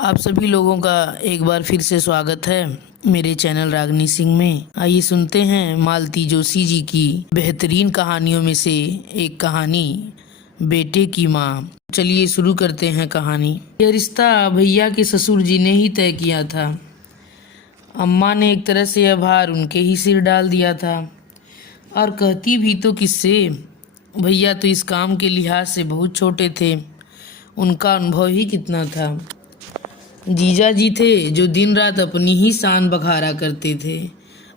आप सभी लोगों का एक बार फिर से स्वागत है मेरे चैनल रागनी सिंह में। आइए सुनते हैं मालती जोशी जी की बेहतरीन कहानियों में से एक कहानी, बेटे की माँ। चलिए शुरू करते हैं कहानी। यह रिश्ता भैया के ससुर जी ने ही तय किया था। अम्मा ने एक तरह से यह भार उनके ही सिर डाल दिया था, और कहती भी तो किससे। भैया तो इस काम के लिहाज से बहुत छोटे थे, उनका अनुभव ही कितना था। जीजा जी थे जो दिन रात अपनी ही शान बखारा करते थे।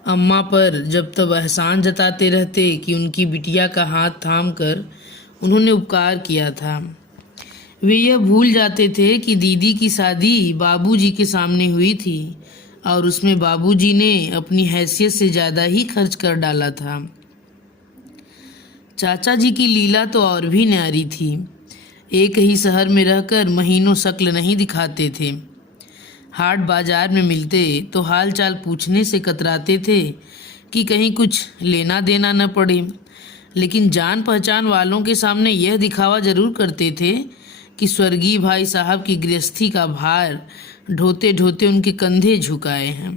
अम्मा पर जब तब एहसान जताते रहते कि उनकी बिटिया का हाथ थाम कर उन्होंने उपकार किया था। वे यह भूल जाते थे कि दीदी की शादी बाबूजी के सामने हुई थी, और उसमें बाबूजी ने अपनी हैसियत से ज़्यादा ही खर्च कर डाला था। चाचा जी की लीला तो और भी न्यारी थी। एक ही शहर में रहकर महीनों शक्ल नहीं दिखाते थे। हाट बाजार में मिलते तो हाल चाल पूछने से कतराते थे कि कहीं कुछ लेना देना न पड़े, लेकिन जान पहचान वालों के सामने यह दिखावा जरूर करते थे कि स्वर्गीय भाई साहब की गृहस्थी का भार ढोते ढोते उनके कंधे झुकाए हैं।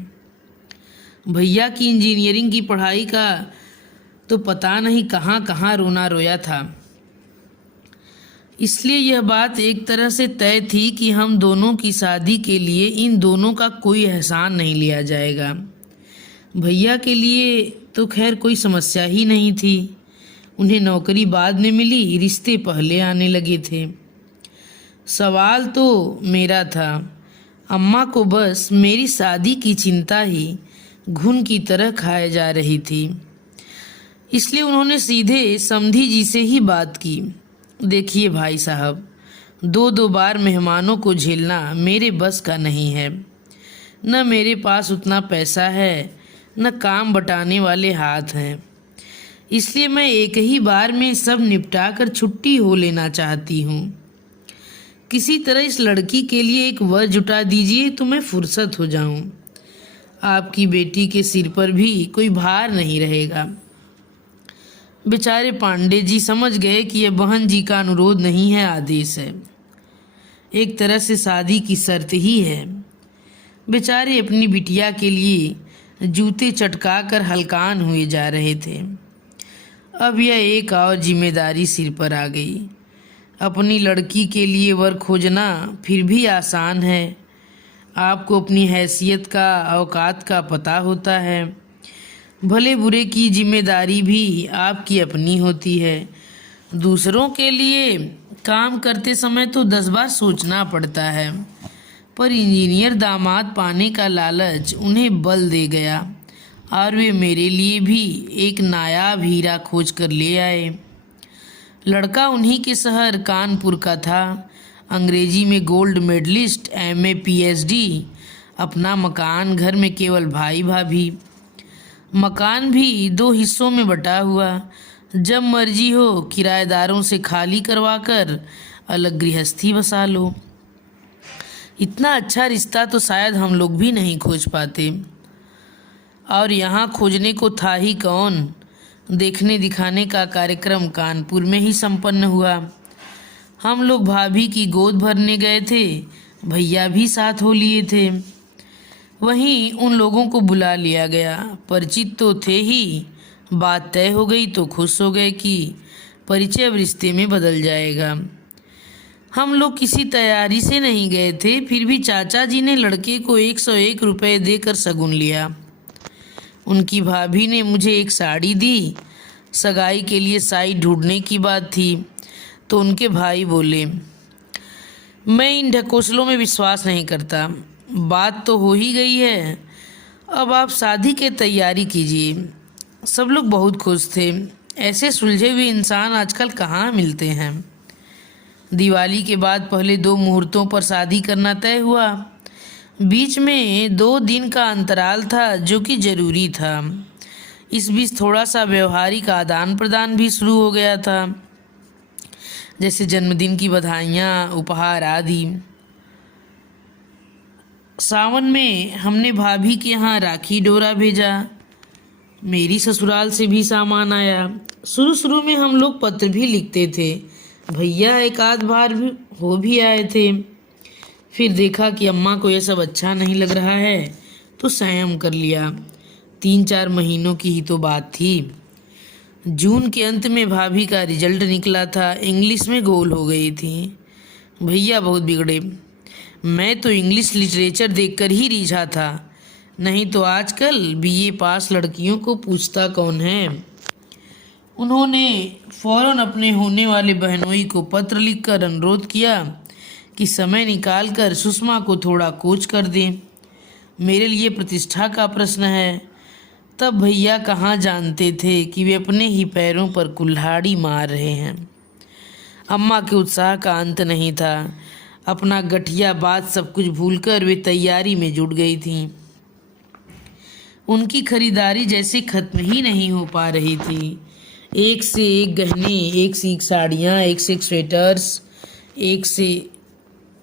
भैया की इंजीनियरिंग की पढ़ाई का तो पता नहीं कहाँ कहाँ रोना रोया था। इसलिए यह बात एक तरह से तय थी कि हम दोनों की शादी के लिए इन दोनों का कोई एहसान नहीं लिया जाएगा। भैया के लिए तो खैर कोई समस्या ही नहीं थी। उन्हें नौकरी बाद में मिली, रिश्ते पहले आने लगे थे। सवाल तो मेरा था। अम्मा को बस मेरी शादी की चिंता ही घुन की तरह खाए जा रही थी। इसलिए उन्होंने सीधे समधी जी से ही बात की। देखिए भाई साहब, दो बार मेहमानों को झेलना मेरे बस का नहीं है। न मेरे पास उतना पैसा है, न काम बटाने वाले हाथ हैं। इसलिए मैं एक ही बार में सब निपटा कर छुट्टी हो लेना चाहती हूँ। किसी तरह इस लड़की के लिए एक वर जुटा दीजिए तो मैं फुर्सत हो जाऊँ। आपकी बेटी के सिर पर भी कोई भार नहीं रहेगा। बेचारे पांडे जी समझ गए कि यह बहन जी का अनुरोध नहीं है, आदेश है। एक तरह से शादी की शर्त ही है। बेचारे अपनी बिटिया के लिए जूते चटका कर हलकान हुए जा रहे थे। अब यह एक और जिम्मेदारी सिर पर आ गई। अपनी लड़की के लिए वर खोजना फिर भी आसान है। आपको अपनी हैसियत का, औकात का पता होता है। भले बुरे की जिम्मेदारी भी आपकी अपनी होती है। दूसरों के लिए काम करते समय तो 10 बार सोचना पड़ता है, पर इंजीनियर दामाद पाने का लालच उन्हें बल दे गया, और वे मेरे लिए भी एक नायाब हीरा खोज कर ले आए। लड़का उन्हीं के शहर कानपुर का था। अंग्रेजी में गोल्ड मेडलिस्ट, MA PhD, अपना मकान, घर में केवल भाई भाभी। मकान भी 2 हिस्सों में बटा हुआ। जब मर्जी हो किराएदारों से खाली करवाकर अलग गृहस्थी बसा लो। इतना अच्छा रिश्ता तो शायद हम लोग भी नहीं खोज पाते, और यहाँ खोजने को था ही कौन। देखने दिखाने का कार्यक्रम कानपुर में ही संपन्न हुआ। हम लोग भाभी की गोद भरने गए थे, भैया भी साथ हो लिए थे। वहीं उन लोगों को बुला लिया गया। परिचित तो थे ही, बात तय हो गई तो खुश हो गए कि परिचय अब रिश्ते में बदल जाएगा। हम लोग किसी तैयारी से नहीं गए थे, फिर भी चाचा जी ने लड़के को 101 रुपये देकर शगुन लिया। उनकी भाभी ने मुझे एक साड़ी दी। सगाई के लिए साई ढूंढने की बात थी, तो उनके भाई बोले, मैं इन ढकोसलों में विश्वास नहीं करता। बात तो हो ही गई है, अब आप शादी की तैयारी कीजिए। सब लोग बहुत खुश थे। ऐसे सुलझे हुए इंसान आजकल कहाँ मिलते हैं। दिवाली के बाद पहले 2 मुहूर्तों पर शादी करना तय हुआ। बीच में 2 दिन का अंतराल था जो कि जरूरी था। इस बीच थोड़ा सा व्यवहारिक आदान प्रदान भी शुरू हो गया था, जैसे जन्मदिन की बधाइयाँ, उपहार आदि। सावन में हमने भाभी के यहाँ राखी डोरा भेजा। मेरी ससुराल से भी सामान आया। शुरू में हम लोग पत्र भी लिखते थे। भैया एक आध बार भी आए थे। फिर देखा कि अम्मा को यह सब अच्छा नहीं लग रहा है तो संयम कर लिया। 3-4 महीनों की ही तो बात थी। जून के अंत में भाभी का रिजल्ट निकला था। इंग्लिश में गोल हो गई थी। भैया बहुत बिगड़े। मैं तो इंग्लिश लिटरेचर देखकर ही रीझा था, नहीं तो आजकल बीए पास लड़कियों को पूछता कौन है। उन्होंने फौरन अपने होने वाले बहनोई को पत्र लिखकर अनुरोध किया कि समय निकालकर सुषमा को थोड़ा कोच कर दें। मेरे लिए प्रतिष्ठा का प्रश्न है। तब भैया कहाँ जानते थे कि वे अपने ही पैरों पर कुल्हाड़ी मार रहे हैं। अम्मा के उत्साह का अंत नहीं था। अपना गठिया बात सब कुछ भूलकर वे तैयारी में जुट गई थीं। उनकी खरीदारी जैसे खत्म ही नहीं हो पा रही थी। एक से एक गहने, एक से एक साड़ियाँ, एक से एक स्वेटर्स, एक से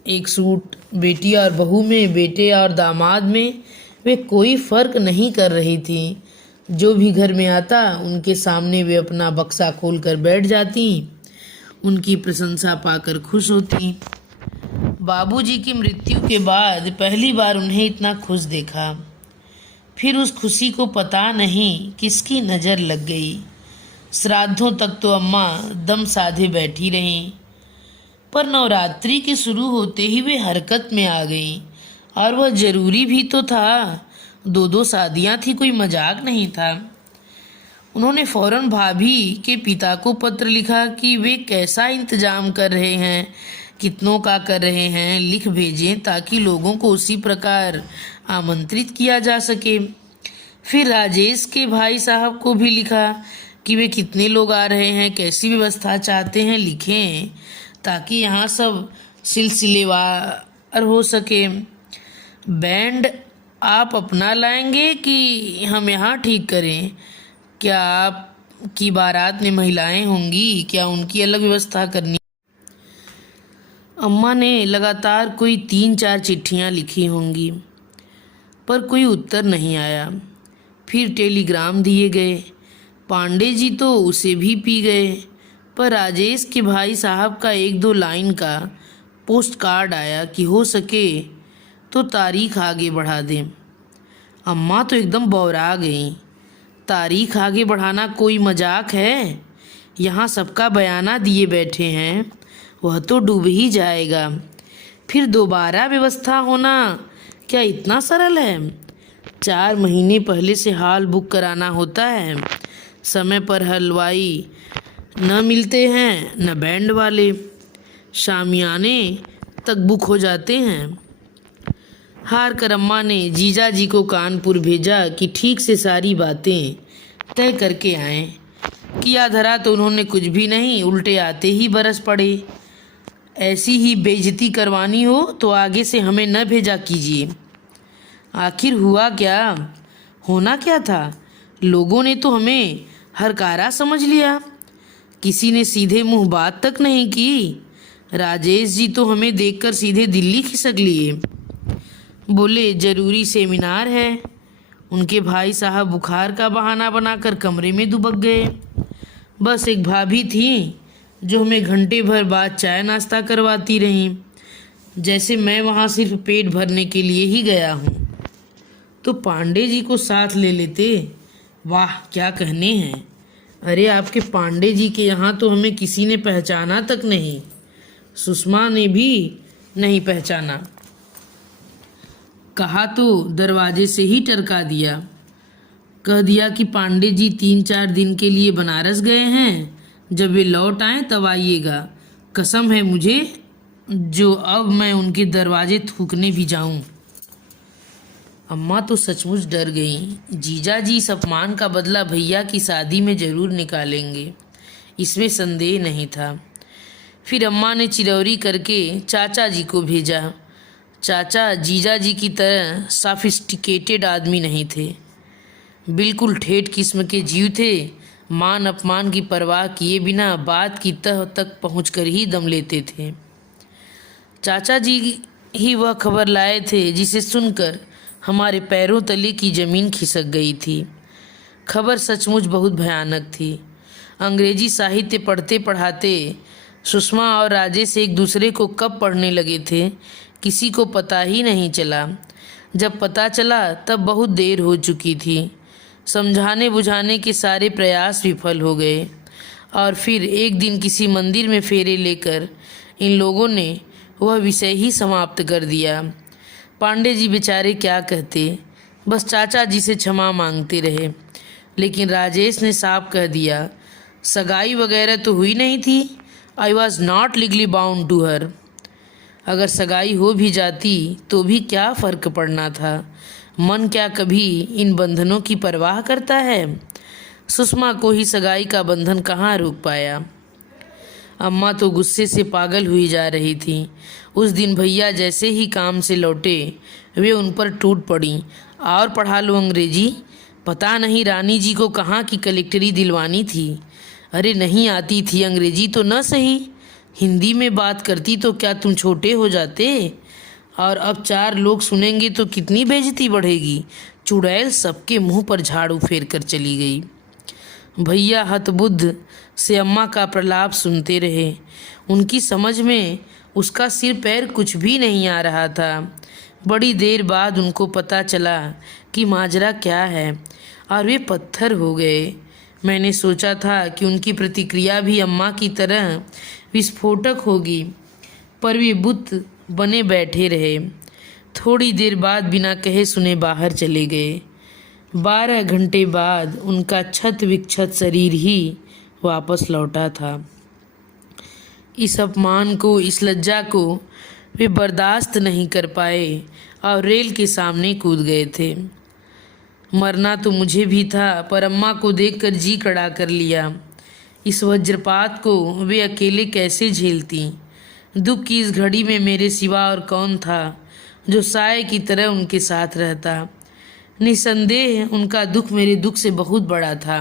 एक सूट। बेटी और बहू में, बेटे और दामाद में वे कोई फर्क नहीं कर रही थी। जो भी घर में आता उनके सामने वे अपना बक्सा खोलकर बैठ जाती, उनकी प्रशंसा पाकर खुश होती। बाबूजी की मृत्यु के बाद पहली बार उन्हें इतना खुश देखा। फिर उस खुशी को पता नहीं किसकी नज़र लग गई। श्राद्धों तक तो अम्मा दम साधे बैठी रहीं, पर नवरात्रि के शुरू होते ही वे हरकत में आ गईं। और वह जरूरी भी तो था। 2 शादियां थी, कोई मजाक नहीं था। उन्होंने फौरन भाभी के पिता को पत्र लिखा कि वे कैसा इंतजाम कर रहे हैं, कितनों का कर रहे हैं, लिख भेजें ताकि लोगों को उसी प्रकार आमंत्रित किया जा सके। फिर राजेश के भाई साहब को भी लिखा कि वे कितने लोग आ रहे हैं, कैसी व्यवस्था चाहते हैं, लिखें ताकि यहाँ सब सिलसिलेवार हो सके। बैंड आप अपना लाएंगे कि हम यहाँ ठीक करें? क्या आपकी बारात में महिलाएं होंगी? क्या उनकी अलग व्यवस्था करनी? अम्मा ने लगातार कोई 3-4 चिट्ठियाँ लिखी होंगी, पर कोई उत्तर नहीं आया। फिर टेलीग्राम दिए गए। पांडे जी तो उसे भी पी गए, पर राजेश के भाई साहब का 1-2 लाइन का पोस्ट कार्ड आया कि हो सके तो तारीख आगे बढ़ा दें। अम्मा तो एकदम बौरा गईं। तारीख आगे बढ़ाना कोई मजाक है? यहाँ सबका बयाना दिए बैठे हैं, वह तो डूब ही जाएगा। फिर दोबारा व्यवस्था होना क्या इतना सरल है? 4 महीने पहले से हॉल बुक कराना होता है। समय पर हलवाई न मिलते हैं, न बैंड वाले। शामियाने तक बुक हो जाते हैं। हार कर अम्मा ने जीजा जी को कानपुर भेजा कि ठीक से सारी बातें तय करके आएं। किया धरा तो उन्होंने कुछ भी नहीं, उल्टे आते ही बरस पड़े। ऐसी ही बेइज्जती करवानी हो तो आगे से हमें न भेजा कीजिए। आखिर हुआ क्या? होना क्या था? लोगों ने तो हमें हरकारा समझ लिया। किसी ने सीधे मुंह बात तक नहीं की। राजेश जी तो हमें देखकर सीधे दिल्ली खिसक लिए। बोले जरूरी सेमिनार है। उनके भाई साहब बुखार का बहाना बनाकर कमरे में दुबक गए। बस एक भाभी थी जो हमें घंटे भर बाद चाय नाश्ता करवाती रहीं, जैसे मैं वहाँ सिर्फ पेट भरने के लिए ही गया हूँ। तो पांडे जी को साथ ले लेते। वाह क्या कहने हैं। अरे आपके पांडे जी के यहाँ तो हमें किसी ने पहचाना तक नहीं। सुषमा ने भी नहीं पहचाना। कहा तो दरवाजे से ही टरका दिया। कह दिया कि पांडे जी 3-4 दिन के लिए बनारस गए हैं, जब वे लौट आए तब आइएगा। कसम है मुझे जो अब मैं उनके दरवाजे थूकने भी जाऊं। अम्मा तो सचमुच डर गईं। जीजा जी इस अपमान का बदला भैया की शादी में जरूर निकालेंगे, इसमें संदेह नहीं था। फिर अम्मा ने चिरौरी करके चाचा जी को भेजा। चाचा जीजा जी की तरह सॉफिस्टिकेटेड आदमी नहीं थे, बिल्कुल ठेठ किस्म के जीव थे। मान अपमान की परवाह किए बिना बात की तह तक पहुंचकर ही दम लेते थे। चाचा जी ही वह खबर लाए थे जिसे सुनकर हमारे पैरों तले की ज़मीन खिसक गई थी। खबर सचमुच बहुत भयानक थी। अंग्रेजी साहित्य पढ़ते पढ़ाते सुषमा और राजेश एक दूसरे को कब पढ़ने लगे थे किसी को पता ही नहीं चला। जब पता चला तब बहुत देर हो चुकी थी। समझाने बुझाने के सारे प्रयास विफल हो गए और फिर एक दिन किसी मंदिर में फेरे लेकर इन लोगों ने वह विषय ही समाप्त कर दिया। पांडे जी बेचारे क्या कहते, बस चाचा जी से क्षमा मांगते रहे। लेकिन राजेश ने साफ कह दिया, सगाई वगैरह तो हुई नहीं थी। I was not legally bound to her. अगर सगाई हो भी जाती तो भी क्या फ़र्क पड़ना था। मन क्या कभी इन बंधनों की परवाह करता है। सुषमा को ही सगाई का बंधन कहाँ रोक पाया। अम्मा तो गुस्से से पागल हुई जा रही थी। उस दिन भैया जैसे ही काम से लौटे वे उन पर टूट पड़ी, और पढ़ा लो अंग्रेजी। पता नहीं रानी जी को कहाँ की कलेक्टरी दिलवानी थी। अरे नहीं आती थी अंग्रेजी तो न सही, हिंदी में बात करती तो क्या तुम छोटे हो जाते। और अब 4 लोग सुनेंगे तो कितनी बेइज्जती बढ़ेगी। चुड़ैल सबके मुंह पर झाड़ू फेर कर चली गई। भैया हतबुद्ध से अम्मा का प्रलाप सुनते रहे। उनकी समझ में उसका सिर पैर कुछ भी नहीं आ रहा था। बड़ी देर बाद उनको पता चला कि माजरा क्या है और वे पत्थर हो गए। मैंने सोचा था कि उनकी प्रतिक्रिया भी अम्मा की तरह विस्फोटक होगी, पर वे बुत बने बैठे रहे। थोड़ी देर बाद बिना कहे सुने बाहर चले गए। 12 घंटे बाद उनका छत विक्षत शरीर ही वापस लौटा था। इस अपमान को, इस लज्जा को वे बर्दाश्त नहीं कर पाए और रेल के सामने कूद गए थे। मरना तो मुझे भी था, पर अम्मा को देखकर जी कड़ा कर लिया। इस वज्रपात को वे अकेले कैसे झेलती। दुख की इस घड़ी में मेरे सिवा और कौन था जो साए की तरह उनके साथ रहता। निसंदेह उनका दुख मेरे दुख से बहुत बड़ा था।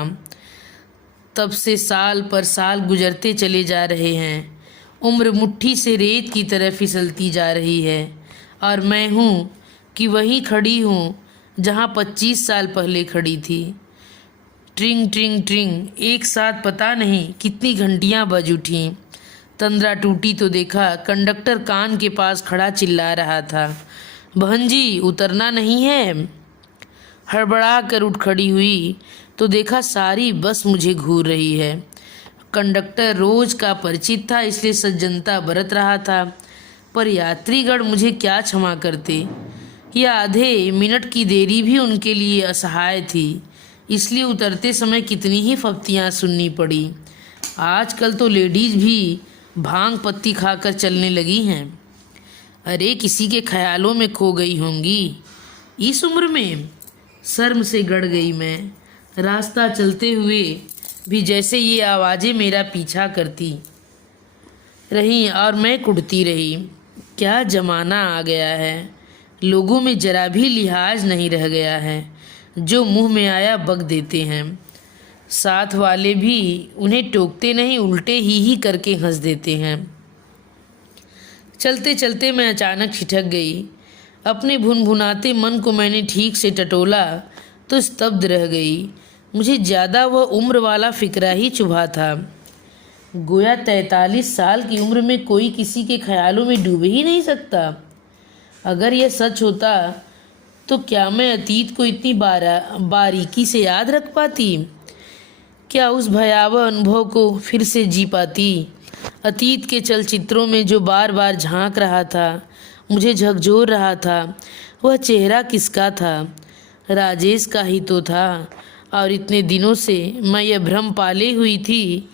तब से साल पर साल गुजरते चले जा रहे हैं। उम्र मुट्ठी से रेत की तरह फिसलती जा रही है और मैं हूँ कि वहीं खड़ी हूँ जहाँ 25 साल पहले खड़ी थी। ट्रिंग ट्रिंग ट्रिंग एक साथ पता नहीं कितनी घंटियाँ बज उठीं। तंद्रा टूटी तो देखा कंडक्टर कान के पास खड़ा चिल्ला रहा था, बहन जी उतरना नहीं है। हड़बड़ा कर उठ खड़ी हुई तो देखा सारी बस मुझे घूर रही है। कंडक्टर रोज का परिचित था, इसलिए सज्जनता बरत रहा था, पर यात्रीगण मुझे क्या क्षमा करते। यह आधे मिनट की देरी भी उनके लिए असहाय थी, इसलिए उतरते समय कितनी ही फप्तियाँ सुननी पड़ी। आजकल तो लेडीज भी भांग पत्ती खाकर चलने लगी हैं। अरे किसी के ख्यालों में खो गई होंगी इस उम्र में। शर्म से गड़ गई मैं। रास्ता चलते हुए भी जैसे ये आवाज़ें मेरा पीछा करती रहीं और मैं कुढ़ती रही। क्या ज़माना आ गया है, लोगों में जरा भी लिहाज नहीं रह गया है। जो मुंह में आया बक देते हैं। साथ वाले भी उन्हें टोकते नहीं, उल्टे ही करके हंस देते हैं। चलते चलते मैं अचानक छिटक गई। अपने भुनभुनाते मन को मैंने ठीक से टटोला तो स्तब्ध रह गई। मुझे ज़्यादा वह उम्र वाला फिक्रा ही चुभा था। गोया 43 साल की उम्र में कोई किसी के ख्यालों में डूब ही नहीं सकता। अगर यह सच होता तो क्या मैं अतीत को इतनी बारीकी से याद रख पाती? क्या उस भयावह अनुभव को फिर से जी पाती? अतीत के चलचित्रों में जो बार बार झांक रहा था, मुझे झकझोर रहा था, वह चेहरा किसका था? राजेश का ही तो था। और इतने दिनों से मैं यह भ्रम पाले हुई थी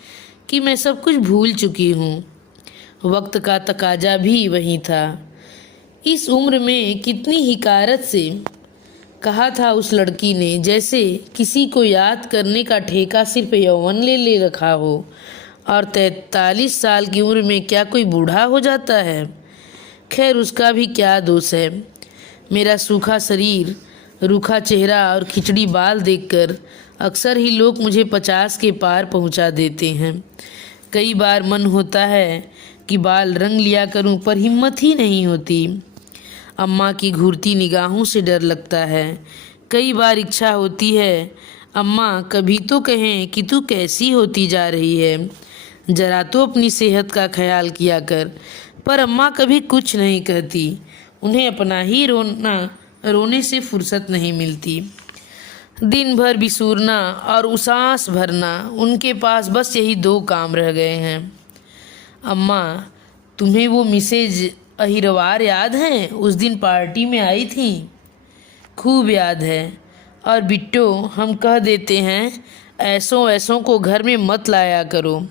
कि मैं सब कुछ भूल चुकी हूँ। वक्त का तकाजा भी वही था। इस उम्र में कितनी हिकारत से कहा था उस लड़की ने, जैसे किसी को याद करने का ठेका सिर्फ यौवन ले रखा हो। और 43 साल की उम्र में क्या कोई बूढ़ा हो जाता है? खैर उसका भी क्या दोष है। मेरा सूखा शरीर, रूखा चेहरा और खिचड़ी बाल देखकर अक्सर ही लोग मुझे 50 के पार पहुंचा देते हैं। कई बार मन होता है कि बाल रंग लिया करूं, पर हिम्मत ही नहीं होती। अम्मा की घूरती निगाहों से डर लगता है। कई बार इच्छा होती है अम्मा कभी तो कहें कि तू कैसी होती जा रही है, जरा तो अपनी सेहत का ख्याल किया कर। पर अम्मा कभी कुछ नहीं कहती। उन्हें अपना ही रोने से फुर्सत नहीं मिलती। दिन भर बिसूरना और उसास भरना, उनके पास बस यही 2 काम रह गए हैं। अम्मा, तुम्हें वो मिसेज अहिरवार याद हैं? उस दिन पार्टी में आई थी। खूब याद है। और बिट्टो, हम कह देते हैं ऐसों ऐसों को घर में मत लाया करो।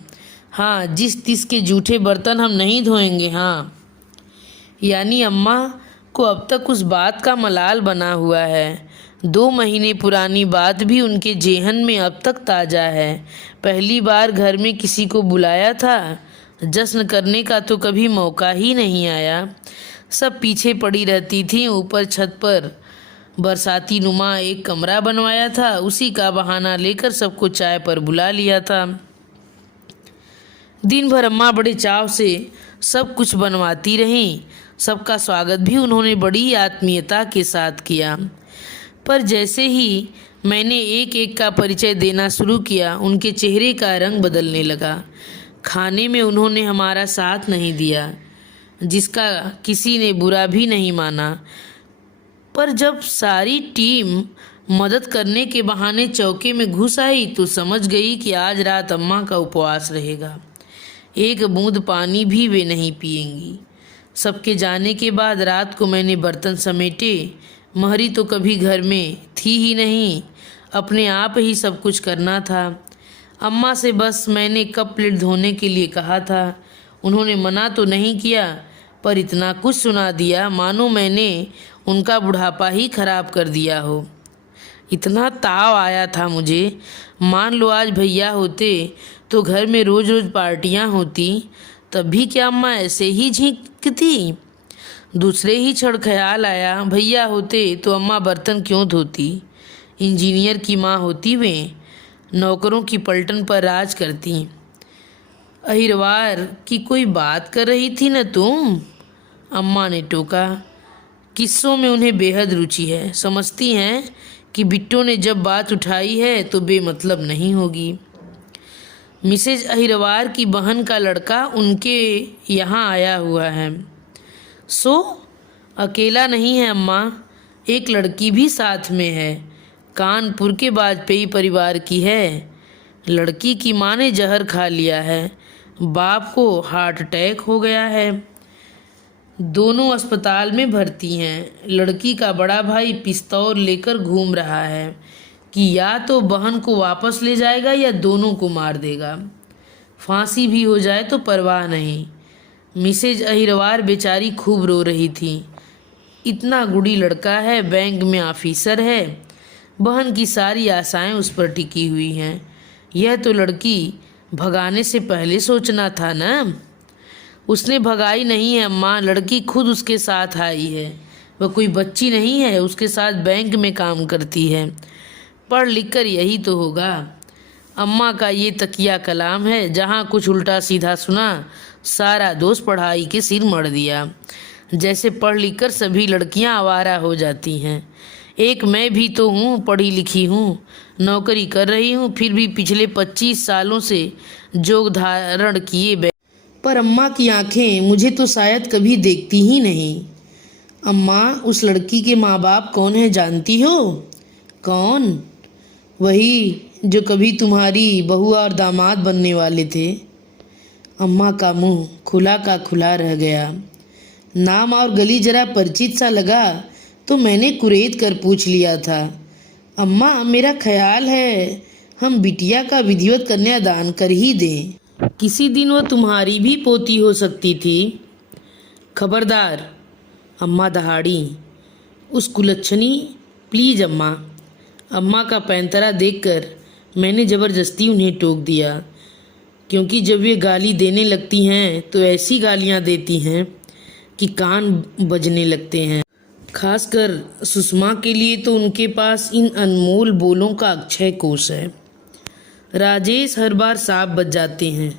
हाँ, जिस तिस के जूठे बर्तन हम नहीं धोएंगे। हाँ, यानी अम्मा को अब तक उस बात का मलाल बना हुआ है। 2 महीने पुरानी बात भी उनके जेहन में अब तक ताज़ा है। पहली बार घर में किसी को बुलाया था, जश्न करने का तो कभी मौका ही नहीं आया। सब पीछे पड़ी रहती थीं। ऊपर छत पर बरसाती नुमा एक कमरा बनवाया था, उसी का बहाना लेकर सबको चाय पर बुला लिया था। दिन भर अम्मा बड़े चाव से सब कुछ बनवाती रहीं। सबका स्वागत भी उन्होंने बड़ी आत्मीयता के साथ किया। पर जैसे ही मैंने एक एक का परिचय देना शुरू किया, उनके चेहरे का रंग बदलने लगा। खाने में उन्होंने हमारा साथ नहीं दिया, जिसका किसी ने बुरा भी नहीं माना। पर जब सारी टीम मदद करने के बहाने चौके में घुस आई तो समझ गई कि आज रात अम्मा का उपवास रहेगा। एक बूंद पानी भी वे नहीं पिएंगी। सबके जाने के बाद रात को मैंने बर्तन समेटे। महरी तो कभी घर में थी ही नहीं, अपने आप ही सब कुछ करना था। अम्मा से बस मैंने कप प्लेट धोने के लिए कहा था। उन्होंने मना तो नहीं किया, पर इतना कुछ सुना दिया मानो मैंने उनका बुढ़ापा ही खराब कर दिया हो। इतना ताव आया था मुझे। मान लो आज भैया होते तो घर में रोज़ रोज़ पार्टियां होती, तब भी क्या अम्मा ऐसे ही झींकती? दूसरे ही क्षण ख्याल आया, भैया होते तो अम्मा बर्तन क्यों धोती? इंजीनियर की माँ होती वे, नौकरों की पलटन पर राज करती। अहिरवार की कोई बात कर रही थी न तुम? अम्मा ने टोका। किस्सों में उन्हें बेहद रुचि है। समझती हैं कि बिट्टो ने जब बात उठाई है तो बेमतलब नहीं होगी। मिसेज अहिरवार की बहन का लड़का उनके यहाँ आया हुआ है। सो अकेला नहीं है अम्मा, एक लड़की भी साथ में है। कानपुर के वाजपेयी परिवार की है। लड़की की माँ ने जहर खा लिया है, बाप को हार्ट अटैक हो गया है। दोनों अस्पताल में भर्ती हैं। लड़की का बड़ा भाई पिस्तौल लेकर घूम रहा है कि या तो बहन को वापस ले जाएगा या दोनों को मार देगा। फांसी भी हो जाए तो परवाह नहीं। मिसेज अहिरवार बेचारी खूब रो रही थी। इतना गुड़ी लड़का है, बैंक में ऑफिसर है, बहन की सारी आशाएं उस पर टिकी हुई हैं। यह तो लड़की भगाने से पहले सोचना था ना। उसने भगाई नहीं है अम्मा, लड़की खुद उसके साथ आई है। वह कोई बच्ची नहीं है, उसके साथ बैंक में काम करती है। पढ़ लिख कर यही तो होगा। अम्मा का ये तकिया कलाम है, जहाँ कुछ उल्टा सीधा सुना सारा दोष पढ़ाई के सिर मढ़ दिया। जैसे पढ़ लिख कर सभी लड़कियाँ आवारा हो जाती हैं। एक मैं भी तो हूँ, पढ़ी लिखी हूँ, नौकरी कर रही हूँ, फिर भी पिछले 25 सालों से जोग धारण किए। पर अम्मा की आंखें मुझे तो शायद कभी देखती ही नहीं। अम्मा, उस लड़की के माँ बाप कौन है जानती हो? कौन? वही जो कभी तुम्हारी बहू और दामाद बनने वाले थे। अम्मा का मुंह खुला का खुला रह गया। नाम और गली जरा परिचित सा लगा तो मैंने कुरेद कर पूछ लिया था, अम्मा मेरा ख्याल है हम बिटिया का विधिवत कन्यादान कर ही दें। किसी दिन वो तुम्हारी भी पोती हो सकती थी। खबरदार, अम्मा दहाड़ी। उस कुलच्छनी, प्लीज अम्मा। अम्मा का पैंतरा देखकर मैंने ज़बरदस्ती उन्हें टोक दिया, क्योंकि जब वे गाली देने लगती हैं तो ऐसी गालियां देती हैं कि कान बजने लगते हैं। खासकर सुषमा के लिए तो उनके पास इन अनमोल बोलों का अक्षय कोश है। राजेश हर बार सांप बच जाते हैं,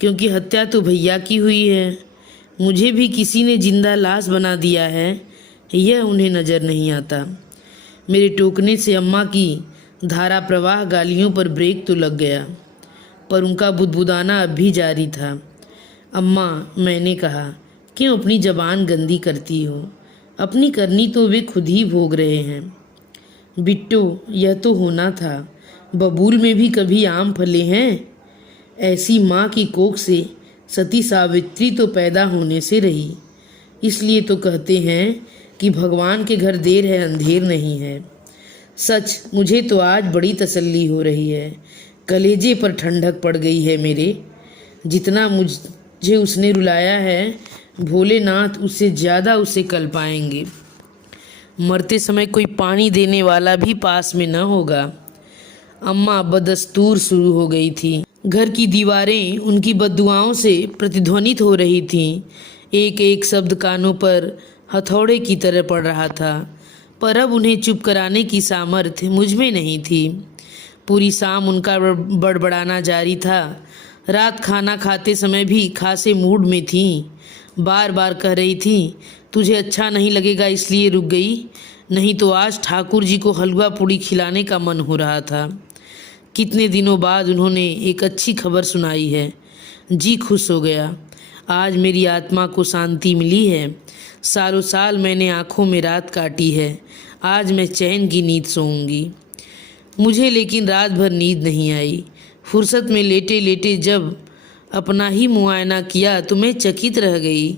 क्योंकि हत्या तो भैया की हुई है। मुझे भी किसी ने जिंदा लाश बना दिया है, यह उन्हें नज़र नहीं आता। मेरे टोकने से अम्मा की धारा प्रवाह गालियों पर ब्रेक तो लग गया, पर उनका बुदबुदाना अब भी जारी था। अम्मा, मैंने कहा, क्यों अपनी जबान गंदी करती हो? अपनी करनी तो वे खुद ही भोग रहे हैं। बिट्टो, यह तो होना था। बबूल में भी कभी आम फले हैं? ऐसी माँ की कोख से सती सावित्री तो पैदा होने से रही। इसलिए तो कहते हैं कि भगवान के घर देर है अंधेर नहीं है। सच, मुझे तो आज बड़ी तसल्ली हो रही है। कलेजे पर ठंडक पड़ गई है मेरे। जितना मुझे उसने रुलाया है, भोलेनाथ उससे ज़्यादा उसे कल पाएंगे। मरते समय कोई पानी देने वाला भी पास में न होगा। अम्मा बदस्तूर शुरू हो गई थी। घर की दीवारें उनकी बद्दुआओं से प्रतिध्वनित हो रही थीं। एक एक शब्द कानों पर हथौड़े की तरह पड़ रहा था, पर अब उन्हें चुप कराने की सामर्थ्य मुझ में नहीं थी। पूरी शाम उनका बड़बड़ाना जारी था। रात खाना खाते समय भी खासे मूड में थी। बार बार कह रही थी, तुझे अच्छा नहीं लगेगा इसलिए रुक गई, नहीं तो आज ठाकुर जी को हलवा पूड़ी खिलाने का मन हो रहा था। कितने दिनों बाद उन्होंने एक अच्छी खबर सुनाई है। जी खुश हो गया। आज मेरी आत्मा को शांति मिली है। सालों साल मैंने आँखों में रात काटी है। आज मैं चैन की नींद सोऊंगी। मुझे लेकिन रात भर नींद नहीं आई। फुर्सत में लेटे लेटे जब अपना ही मुआयना किया तो मैं चकित रह गई।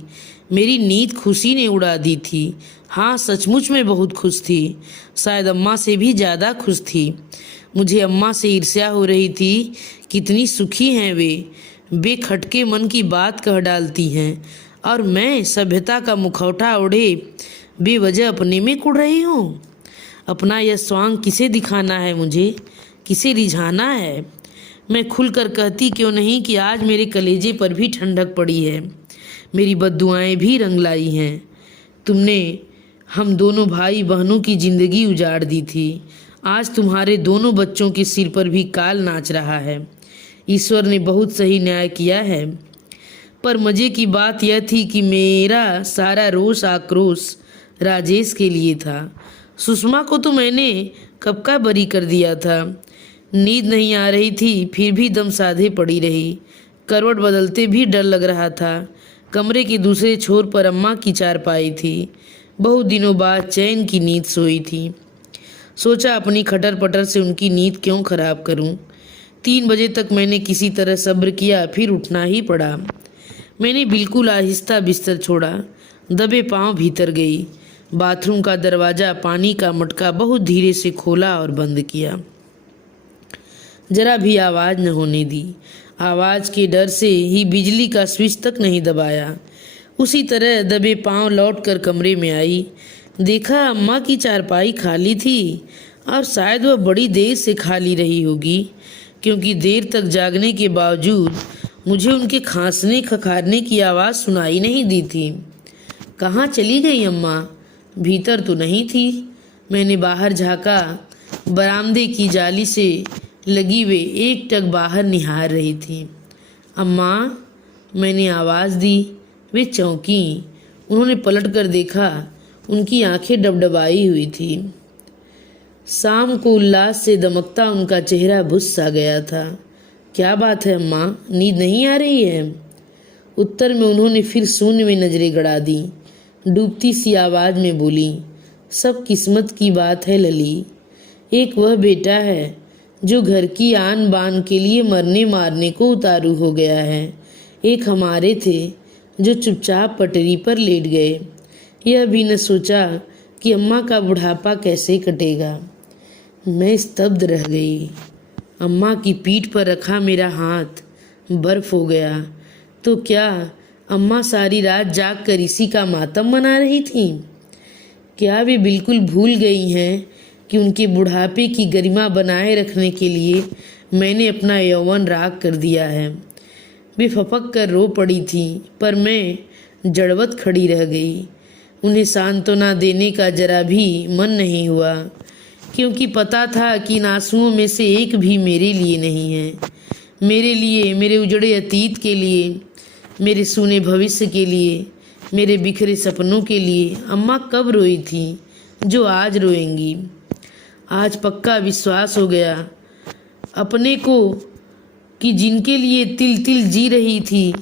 मेरी नींद खुशी ने उड़ा दी थी। हाँ, सचमुच में बहुत खुश थी। शायद अम्मा से भी ज़्यादा खुश थी। मुझे अम्मा से ईर्ष्या हो रही थी। कितनी सुखी हैं वे। बेखटके मन की बात कह डालती हैं और मैं सभ्यता का मुखौटा ओढ़े बेवजह अपने में कुड़ रही हूँ। अपना यह स्वांग किसे दिखाना है मुझे, किसे रिझाना है? मैं खुलकर कहती क्यों नहीं कि आज मेरे कलेजे पर भी ठंडक पड़ी है, मेरी बद्दुआएं भी रंग लाई हैं। तुमने हम दोनों भाई बहनों की जिंदगी उजाड़ दी थी। आज तुम्हारे दोनों बच्चों के सिर पर भी काल नाच रहा है। ईश्वर ने बहुत सही न्याय किया है। पर मज़े की बात यह थी कि मेरा सारा रोष आक्रोश राजेश के लिए था। सुषमा को तो मैंने कब का बरी कर दिया था। नींद नहीं आ रही थी, फिर भी दम साधे पड़ी रही। करवट बदलते भी डर लग रहा था। कमरे के दूसरे छोर पर अम्मा की चारपाई थी। बहुत दिनों बाद चैन की नींद सोई थी। सोचा अपनी खटर पटर से उनकी नींद क्यों खराब करूं। 3 बजे तक मैंने किसी तरह सब्र किया, फिर उठना ही पड़ा। मैंने बिल्कुल आहिस्ता बिस्तर छोड़ा, दबे पांव भीतर गई। बाथरूम का दरवाज़ा, पानी का मटका बहुत धीरे से खोला और बंद किया। जरा भी आवाज़ न होने दी। आवाज़ के डर से ही बिजली का स्विच तक नहीं दबाया। उसी तरह दबे पांव लौटकर कमरे में आई। देखा अम्मा की चारपाई खाली थी और शायद वह बड़ी देर से खाली रही होगी, क्योंकि देर तक जागने के बावजूद मुझे उनके खांसने खखारने की आवाज़ सुनाई नहीं दी थी। कहाँ चली गई अम्मा? भीतर तो नहीं थी। मैंने बाहर झाँका। बरामदे की जाली से लगी वे एकटक बाहर निहार रही थी। अम्मा, मैंने आवाज़ दी। वे चौंकी। उन्होंने पलट कर देखा। उनकी आंखें डबडबाई हुई थी। शाम को उल्लास से दमकता उनका चेहरा बुझ सा गया था। क्या बात है अम्मा, नींद नहीं आ रही है? उत्तर में उन्होंने फिर शून्य में नजरें गड़ा दी। डूबती सी आवाज़ में बोली, सब किस्मत की बात है लली। एक वह बेटा है जो घर की आन बान के लिए मरने मारने को उतारू हो गया है। एक हमारे थे जो चुपचाप पटरी पर लेट गए। यह भी न सोचा कि अम्मा का बुढ़ापा कैसे कटेगा। मैं स्तब्ध रह गई। अम्मा की पीठ पर रखा मेरा हाथ बर्फ हो गया। तो क्या अम्मा सारी रात जाग कर इसी का मातम मना रही थीं? क्या वे बिल्कुल भूल गई हैं कि उनके बुढ़ापे की गरिमा बनाए रखने के लिए मैंने अपना यौवन राख कर दिया है? वे फपक कर रो पड़ी थी, पर मैं जड़वत खड़ी रह गई। उन्हें सांत्वना देने का जरा भी मन नहीं हुआ, क्योंकि पता था कि इन आंसुओं में से एक भी मेरे लिए नहीं है। मेरे लिए, मेरे उजड़े अतीत के लिए, मेरे सूने भविष्य के लिए, मेरे बिखरे सपनों के लिए अम्मा कब रोई थी जो आज रोएंगी। आज पक्का विश्वास हो गया अपने को कि जिनके लिए तिल तिल जी रही थी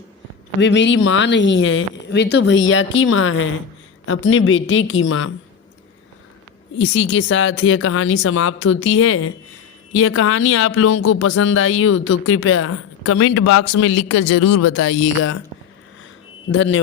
वे मेरी माँ नहीं है, वे तो भैया की माँ हैं, अपने बेटे की माँ। इसी के साथ यह कहानी समाप्त होती है। यह कहानी आप लोगों को पसंद आई हो तो कृपया कमेंट बॉक्स में लिखकर ज़रूर बताइएगा। धन्यवाद।